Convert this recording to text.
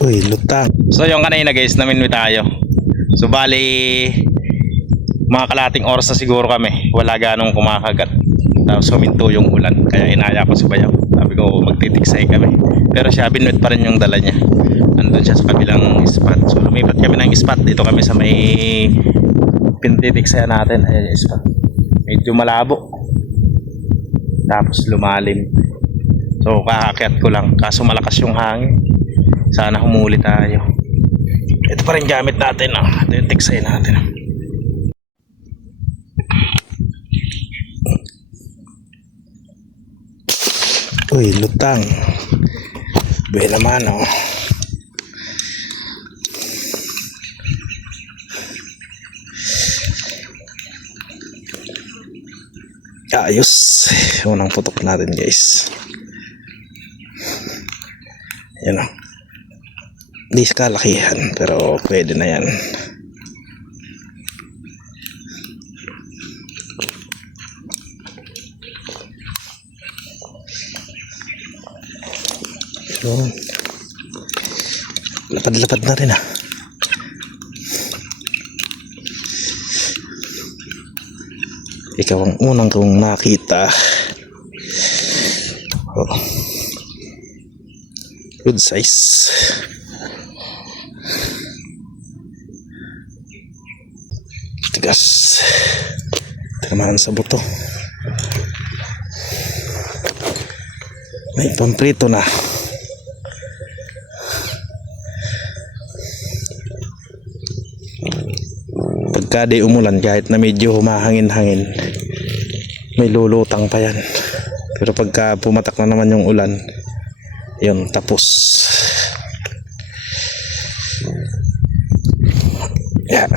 Uy, lutang. So yung kanina guys, naminwi tayo. So bali, mga kalating oras na siguro kami. Wala ganong kumakagat. Tapos huminto yung ulan. Kaya inaya ko si Bayaw. Sabi ko magtitiksay kami. Pero siya, binwit pa rin yung dala niya. Andun siya sa kabilang spot. So lumipat kami ng spot. Dito kami sa may pintitiksayan natin. Ayan yung spot. Medyo malabo. Tapos lumalim. So kakakyat ko lang. Kaso malakas yung hangin. Sana humuli tayo. Ito pa rin gamit natin. Ito yung tiksay natin. Uy, lutang. Be naman, oh. Ayos. Unang putok natin, guys. Yan, oh. Hindi sa kalakihan, pero pwede na yan. So, lapad-lapad na rin, ah. Ikaw ang unang kong nakita. Oh. Good size. Tigas. Tinamaan sa buto. May pamprito na. Pagka di umulan, kahit na medyo humahangin-hangin, may lulutang pa yan. Pero pagka pumatak na naman yung ulan, yun, tapos. Yeah.